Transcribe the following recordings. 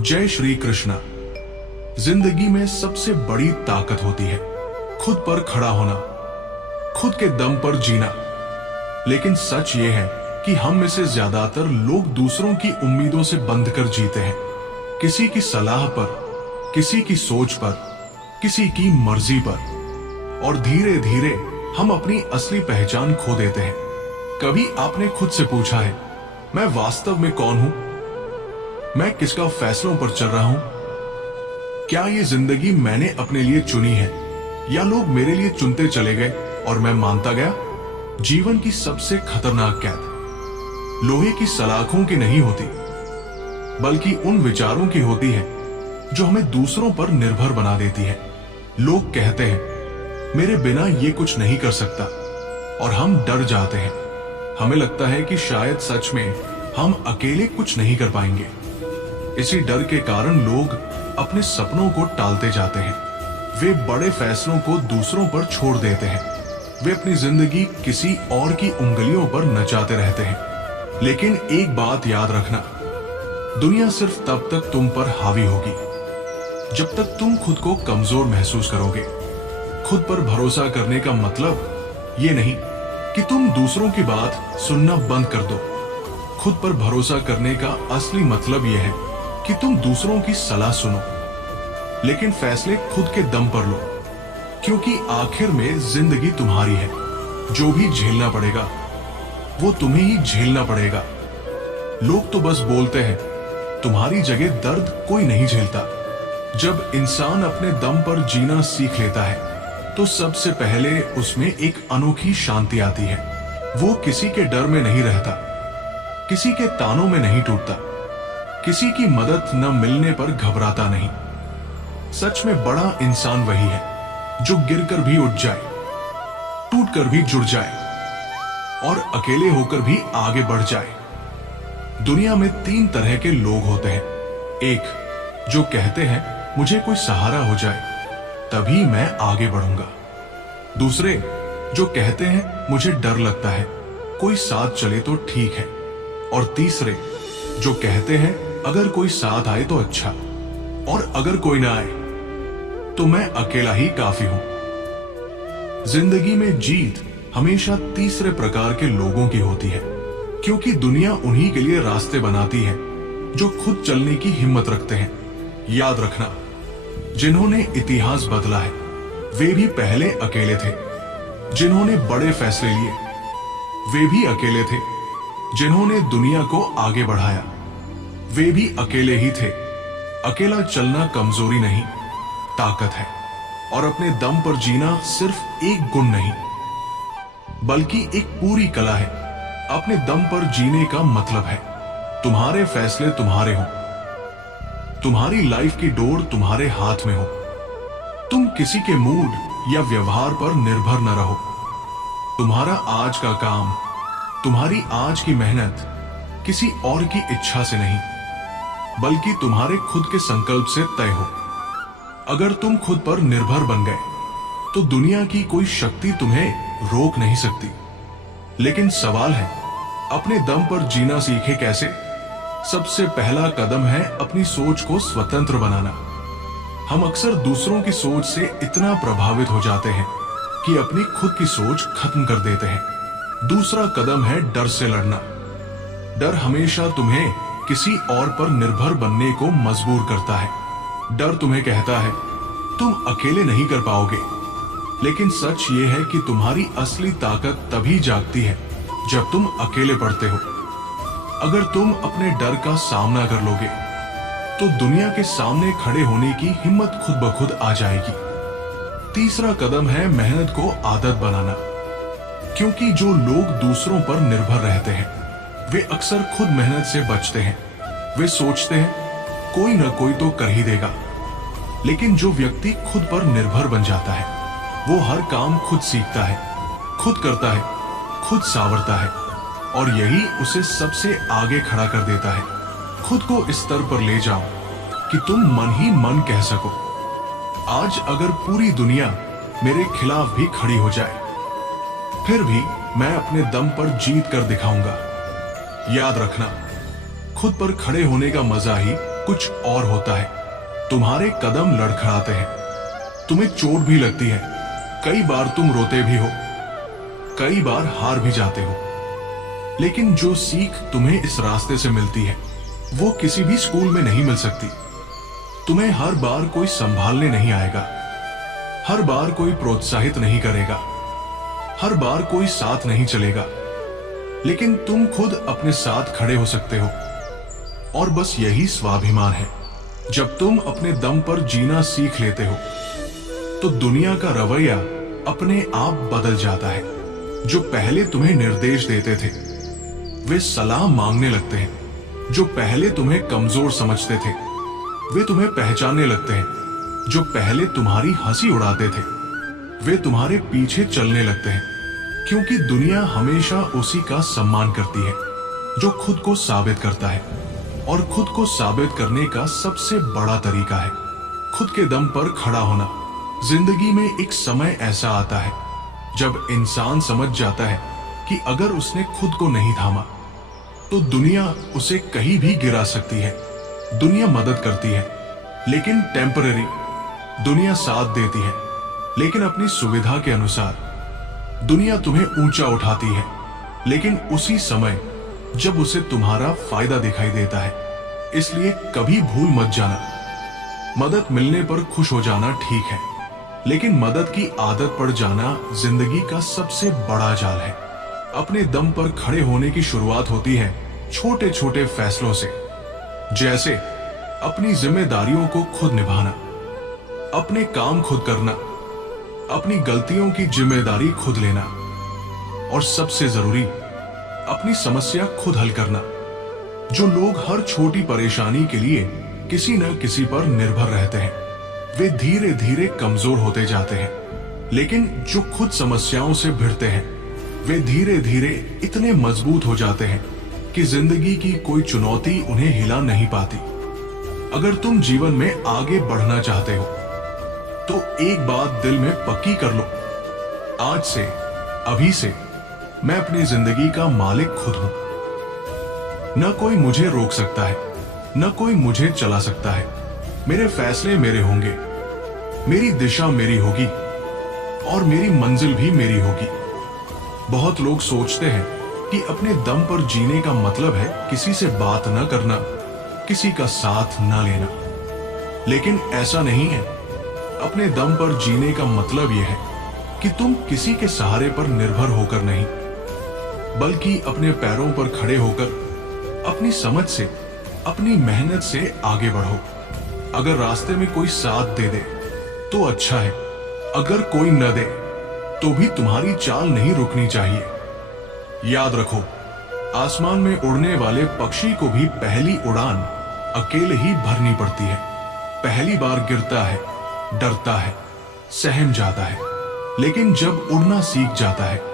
जय श्री कृष्णा। जिंदगी में सबसे बड़ी ताकत होती है खुद पर खड़ा होना, खुद के दम पर जीना। लेकिन सच ये है कि हम में से ज्यादातर लोग दूसरों की उम्मीदों से बंध कर जीते हैं। किसी की सलाह पर, किसी की सोच पर, किसी की मर्जी पर, और धीरे धीरे हम अपनी असली पहचान खो देते हैं। कभी आपने खुद से पूछा है, मैं वास्तव में कौन हूं? मैं किसका फैसलों पर चल रहा हूं? क्या ये जिंदगी मैंने अपने लिए चुनी है या लोग मेरे लिए चुनते चले गए और मैं मानता गया? जीवन की सबसे खतरनाक कैद लोहे की सलाखों की नहीं होती, बल्कि उन विचारों की होती है जो हमें दूसरों पर निर्भर बना देती है। लोग कहते हैं मेरे बिना ये कुछ नहीं कर सकता, और हम डर जाते हैं। हमें लगता है कि शायद सच में हम अकेले कुछ नहीं कर पाएंगे। इसी डर के कारण लोग अपने सपनों को टालते जाते हैं। वे बड़े फैसलों को दूसरों पर छोड़ देते हैं। वे अपनी जिंदगी किसी और की उंगलियों पर नचाते रहते हैं। लेकिन एक बात याद रखना, दुनिया सिर्फ तब तक तुम पर हावी होगी जब तक तुम खुद को कमजोर महसूस करोगे। खुद पर भरोसा करने का मतलब ये नहीं कि तुम दूसरों की बात सुनना बंद कर दो। खुद पर भरोसा करने का असली मतलब यह है कि तुम दूसरों की सलाह सुनो, लेकिन फैसले खुद के दम पर लो, क्योंकि आखिर में जिंदगी तुम्हारी है। जो भी झेलना पड़ेगा वो तुम्हें ही झेलना पड़ेगा। लोग तो बस बोलते हैं, तुम्हारी जगह दर्द कोई नहीं झेलता। जब इंसान अपने दम पर जीना सीख लेता है तो सबसे पहले उसमें एक अनोखी शांति आती है। वो किसी के डर में नहीं रहता, किसी के तानों में नहीं टूटता, किसी की मदद न मिलने पर घबराता नहीं। सच में बड़ा इंसान वही है जो गिरकर भी उठ जाए, टूटकर भी जुड़ जाए, और अकेले होकर भी आगे बढ़ जाए। दुनिया में 3 तरह के लोग होते हैं। एक, जो कहते हैं मुझे कोई सहारा हो जाए तभी मैं आगे बढ़ूंगा। दूसरे, जो कहते हैं मुझे डर लगता है, कोई साथ चले तो ठीक है। और तीसरे, जो कहते हैं अगर कोई साथ आए तो अच्छा, और अगर कोई ना आए तो मैं अकेला ही काफी हूं। जिंदगी में जीत हमेशा तीसरे प्रकार के लोगों की होती है, क्योंकि दुनिया उन्हीं के लिए रास्ते बनाती है जो खुद चलने की हिम्मत रखते हैं। याद रखना, जिन्होंने इतिहास बदला है वे भी पहले अकेले थे। जिन्होंने बड़े फैसले लिए वे भी अकेले थे। जिन्होंने दुनिया को आगे बढ़ाया वे भी अकेले ही थे। अकेला चलना कमजोरी नहीं, ताकत है। और अपने दम पर जीना सिर्फ एक गुण नहीं, बल्कि एक पूरी कला है। अपने दम पर जीने का मतलब है तुम्हारे फैसले तुम्हारे हो, तुम्हारी लाइफ की डोर तुम्हारे हाथ में हो। तुम किसी के मूड या व्यवहार पर निर्भर न रहो। तुम्हारा आज का काम, तुम्हारी आज की मेहनत किसी और की इच्छा से नहीं, बल्कि तुम्हारे खुद के संकल्प से तय हो। अगर तुम खुद पर निर्भर बन गए तो दुनिया की कोई शक्ति तुम्हें रोक नहीं सकती। लेकिन सवाल है, अपने दम पर जीना सीखे कैसे? सबसे पहला कदम है अपनी सोच को स्वतंत्र बनाना। हम अक्सर दूसरों की सोच से इतना प्रभावित हो जाते हैं कि अपनी खुद की सोच खत्म कर देते हैं। दूसरा कदम है डर से लड़ना। डर हमेशा तुम्हें किसी और पर निर्भर बनने को मजबूर करता है। डर तुम्हें कहता है तुम अकेले नहीं कर पाओगे, लेकिन सच ये है कि तुम्हारी असली ताकत तभी जागती है जब तुम अकेले पड़ते हो। अगर तुम अपने डर का सामना कर लोगे तो दुनिया के सामने खड़े होने की हिम्मत खुद ब खुद आ जाएगी। तीसरा कदम है मेहनत को आदत बनाना, क्योंकि जो लोग दूसरों पर निर्भर रहते हैं वे अक्सर खुद मेहनत से बचते हैं। वे सोचते हैं कोई ना कोई तो कर ही देगा। लेकिन जो व्यक्ति खुद पर निर्भर बन जाता है वो हर काम खुद सीखता है, खुद करता है, खुद सावरता है, और यही उसे सबसे आगे खड़ा कर देता है। खुद को इस स्तर पर ले जाओ कि तुम मन ही मन कह सको, आज अगर पूरी दुनिया मेरे खिलाफ भी खड़ी हो जाए फिर भी मैं अपने दम पर जीत कर दिखाऊंगा। याद रखना, खुद पर खड़े होने का मजा ही कुछ और होता है। तुम्हारे कदम लड़खड़ाते हैं, तुम्हें चोट भी लगती है, कई बार तुम रोते भी हो, कई बार हार भी जाते हो। लेकिन जो सीख तुम्हें इस रास्ते से मिलती है वो किसी भी स्कूल में नहीं मिल सकती। तुम्हें हर बार कोई संभालने नहीं आएगा, हर बार कोई प्रोत्साहित नहीं करेगा, हर बार कोई साथ नहीं चलेगा, लेकिन तुम खुद अपने साथ खड़े हो सकते हो। और बस यही स्वाभिमान है। जब तुम अपने दम पर जीना सीख लेते हो तो दुनिया का रवैया अपने आप बदल जाता है। जो पहले तुम्हें निर्देश देते थे वे सलाह मांगने लगते हैं। जो पहले तुम्हें कमजोर समझते थे वे तुम्हें पहचानने लगते हैं। जो पहले तुम्हारी हंसी उड़ाते थे वे तुम्हारे पीछे चलने लगते हैं। क्योंकि दुनिया हमेशा उसी का सम्मान करती है जो खुद को साबित करता है। और खुद को साबित करने का सबसे बड़ा तरीका है खुद के दम पर खड़ा होना। जिंदगी में एक समय ऐसा आता है जब इंसान समझ जाता है कि अगर उसने खुद को नहीं थामा तो दुनिया उसे कहीं भी गिरा सकती है। दुनिया मदद करती है लेकिन टेम्पररी, दुनिया साथ देती है लेकिन अपनी सुविधा के अनुसार। दुनिया तुम्हें ऊंचा उठाती है लेकिन उसी समय जब उसे तुम्हारा फायदा दिखाई देता है। इसलिए कभी भूल मत जाना, मदद मिलने पर खुश हो जाना ठीक है, लेकिन मदद की आदत पड़ जाना जिंदगी का सबसे बड़ा जाल है। अपने दम पर खड़े होने की शुरुआत होती है छोटे छोटे फैसलों से, जैसे अपनी जिम्मेदारियों को खुद निभाना, अपने काम खुद करना, अपनी गलतियों की जिम्मेदारी खुद लेना, और सबसे जरूरी अपनी समस्या खुद हल करना। जो लोग हर छोटी परेशानी के लिए किसी न किसी पर निर्भर रहते हैं वे धीरे धीरे कमजोर होते जाते हैं, लेकिन जो खुद समस्याओं से भिड़ते हैं वे धीरे धीरे इतने मजबूत हो जाते हैं कि जिंदगी की कोई चुनौती उन्हें हिला नहीं पाती। अगर तुम जीवन में आगे बढ़ना चाहते हो तो एक बात दिल में पक्की कर लो, आज से, अभी से मैं अपनी जिंदगी का मालिक खुद हूं। न कोई मुझे रोक सकता है, न कोई मुझे चला सकता है। मेरे फैसले मेरे होंगे, मेरी दिशा मेरी होगी और मेरी मंजिल भी मेरी होगी। बहुत लोग सोचते हैं कि अपने दम पर जीने का मतलब है किसी से बात न करना, किसी का साथ न लेना, लेकिन ऐसा नहीं है। अपने दम पर जीने का मतलब यह है कि तुम किसी के सहारे पर निर्भर होकर नहीं, बल्कि अपने पैरों पर खड़े होकर अपनी समझ से, अपनी मेहनत से आगे बढ़ो। अगर रास्ते में कोई साथ दे दे तो अच्छा है, अगर कोई न दे तो भी तुम्हारी चाल नहीं रुकनी चाहिए। याद रखो, आसमान में उड़ने वाले पक्षी को भी पहली उड़ान अकेले ही भरनी पड़ती है। पहली बार गिरता है, डरता है, सहम जाता है, लेकिन जब उड़ना सीख जाता है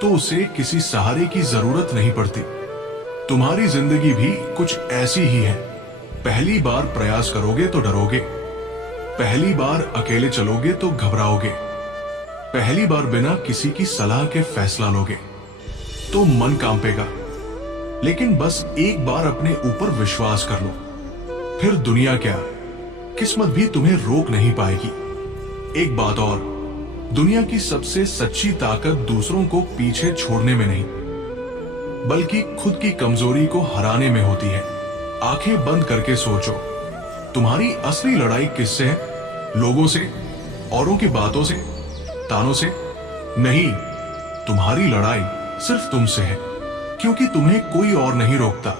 तो उसे किसी सहारे की जरूरत नहीं पड़ती। तुम्हारी जिंदगी भी कुछ ऐसी ही है। पहली बार प्रयास करोगे तो डरोगे, पहली बार अकेले चलोगे तो घबराओगे, पहली बार बिना किसी की सलाह के फैसला लोगे तो मन कांपेगा, लेकिन बस एक बार अपने ऊपर विश्वास कर लो, फिर दुनिया क्या, किस्मत भी तुम्हें रोक नहीं पाएगी। एक बात और, दुनिया की सबसे सच्ची ताकत दूसरों को पीछे छोड़ने में नहीं, बल्कि खुद की कमजोरी को हराने में होती है। आंखें बंद करके सोचो, तुम्हारी असली लड़ाई किससे है? लोगों से, औरों की बातों से, तानों से? नहीं, तुम्हारी लड़ाई सिर्फ तुमसे है, क्योंकि तुम्हें कोई और नहीं रोकता।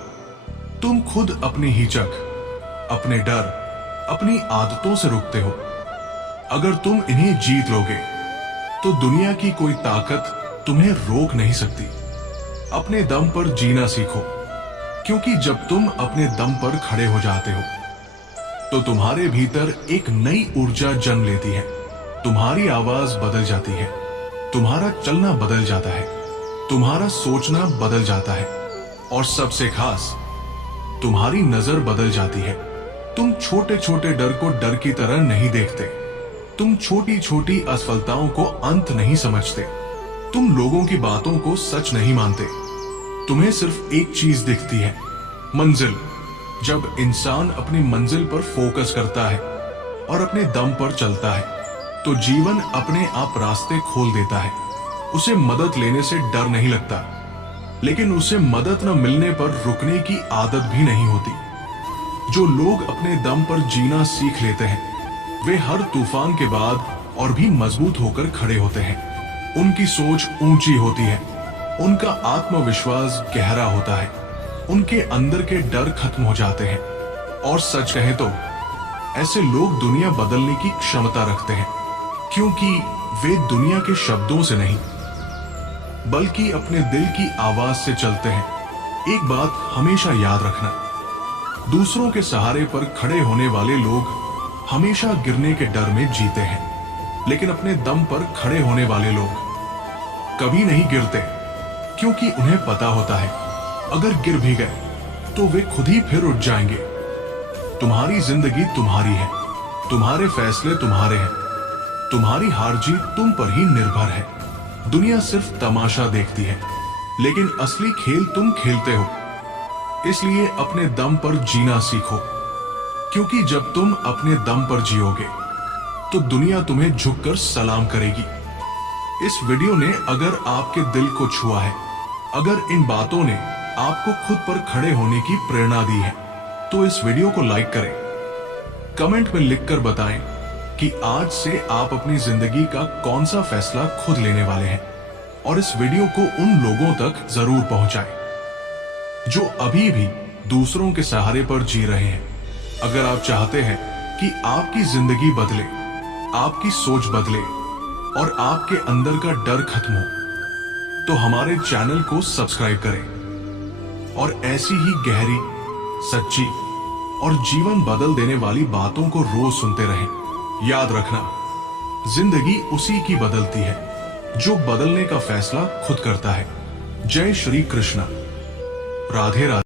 तुम खुद अपनी हिचक, अपने डर, अपनी आदतों से रुकते हो। अगर तुम इन्हें जीत लोगे तो दुनिया की कोई ताकत तुम्हें रोक नहीं सकती। अपने दम पर जीना सीखो, क्योंकि जब तुम अपने दम पर खड़े हो जाते हो तो तुम्हारे भीतर एक नई ऊर्जा जन्म लेती है। तुम्हारी आवाज बदल जाती है, तुम्हारा चलना बदल जाता है, तुम्हारा सोचना बदल जाता है, और सबसे खास तुम्हारी नजर बदल जाती है। तुम छोटे छोटे डर को डर की तरह नहीं देखते, तुम छोटी छोटी असफलताओं को अंत नहीं समझते, तुम लोगों की बातों को सच नहीं मानते। तुम्हें सिर्फ एक चीज दिखती है, मंजिल, जब इंसान अपनी मंजिल पर फोकस करता है और अपने दम पर चलता है तो जीवन अपने आप रास्ते खोल देता है। उसे मदद लेने से डर नहीं लगता, लेकिन उसे मदद न मिलने पर रुकने की आदत भी नहीं होती। जो लोग अपने दम पर जीना सीख लेते हैं वे हर तूफान के बाद और भी मजबूत होकर खड़े होते हैं। उनकी सोच ऊंची होती है, उनका आत्मविश्वास गहरा होता है, उनके अंदर के डर खत्म हो जाते हैं। और सच कहें तो ऐसे लोग दुनिया बदलने की क्षमता रखते हैं, क्योंकि वे दुनिया के शब्दों से नहीं बल्कि अपने दिल की आवाज से चलते हैं। एक बात हमेशा याद रखना, दूसरों के सहारे पर खड़े होने वाले लोग हमेशा गिरने के डर में जीते हैं, लेकिन अपने दम पर खड़े होने वाले लोग कभी नहीं गिरते, क्योंकि उन्हें पता होता है अगर गिर भी गए तो वे खुद ही फिर उठ जाएंगे। तुम्हारी जिंदगी तुम्हारी है, तुम्हारे फैसले तुम्हारे हैं, तुम्हारी हार जीत तुम पर ही निर्भर है। दुनिया सिर्फ तमाशा देखती है, लेकिन असली खेल तुम खेलते हो। इसलिए अपने दम पर जीना सीखो, क्योंकि जब तुम अपने दम पर जियोगे तो दुनिया तुम्हें झुककर सलाम करेगी। इस वीडियो ने अगर आपके दिल को छुआ है, अगर इन बातों ने आपको खुद पर खड़े होने की प्रेरणा दी है, तो इस वीडियो को लाइक करें, कमेंट में लिखकर बताएं कि आज से आप अपनी जिंदगी का कौन सा फैसला खुद लेने वाले हैं। और इस वीडियो को उन लोगों तक जरूर पहुंचाएं जो अभी भी दूसरों के सहारे पर जी रहे हैं। अगर आप चाहते हैं कि आपकी जिंदगी बदले, आपकी सोच बदले और आपके अंदर का डर खत्म हो, तो हमारे चैनल को सब्सक्राइब करें और ऐसी ही गहरी, सच्ची और जीवन बदल देने वाली बातों को रोज सुनते रहें। याद रखना, जिंदगी उसी की बदलती है जो बदलने का फैसला खुद करता है। जय श्री कृष्ण, राधे राधे।